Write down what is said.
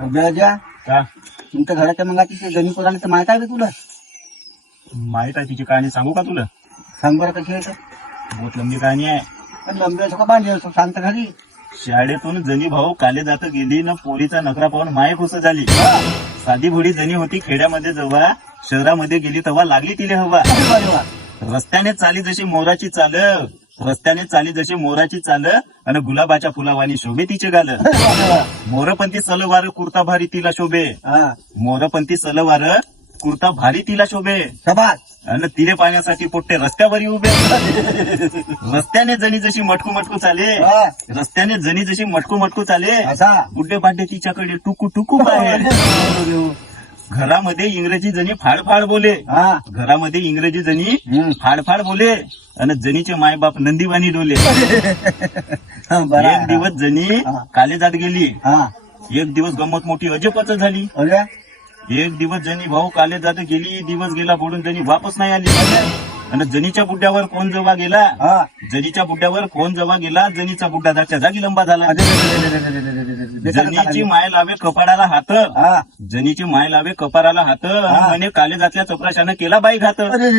राजा का तुमच्या घराच्या मग तिथे जणी कोणाला तर माहित आहे का तुला? माहित आहे तिची कहाणी सांगू का तुला? सांग बरं कशी आहे तर. बहुत लंबी कहाणी आहे. पण लंबी असो का बांधली असो सांगत खाली. शाळेतून जनी भाऊ काले जात गेली न पोरीचा नखरा पाहून माय खुश झाली. साधी भोळी जनी होती खेड्यामध्ये जेव्हा शहरामध्ये गेली तेव्हा लागली तिले हवा. अरे वा रे वा. रस्त्याने चाली जशी मोराची चाल, रस्त्याने चाली जशी मोराची चाल आणि गुलाबाच्या फुलावानी शोभे तिचे गाल. अरे वा रे वा. मोरपंथी सलवार कुर्ता भारी तिला शोभे. हा मोरपंथी सलवार कुर्ता भारी तिला शोभे शबास. आणि तिले पाहण्यासाठी पोट्टे रस्त्यावरी उभे. रस्त्याने जणी जशी मटकू मटकू चाले, हा. रस्त्याने जणी जशी मटकू मटकू चाले, असा बुड्ढे पाड्डे तिच्याकडे टुकू टुकू पाहे. घरामध्ये इंग्रजी जणी फाडफाड बोले, हा घरामध्ये इंग्रजी जणी हम्म. फाडफाड बोले आणि जणीचे मायबाप नंदीवानी डोले. हा, बरं एक आहे. दिवस जणी हा. कालेजात गेली, हा एक दिवस गंमत मोठी अजपच झाली. अरे एक दिवस जणी भाऊ कालेजात गेली, दिवस गेला पडून जणी वापस नाही आली. आणि जणीच्या बुड्ड्यावर कोण जेव्हा गेला, हा जणीच्या बुड्ड्यावर कोण जेव्हा गेला, जणीचा बुड्डा जागच्या जागी लंबा झाला. जणीची माय लावे कपाडाला हात, हा जणीची माय लावे कपाराला हात आणि म्हणे कालेजातल्या चपराशानं केला बाई घात. अरे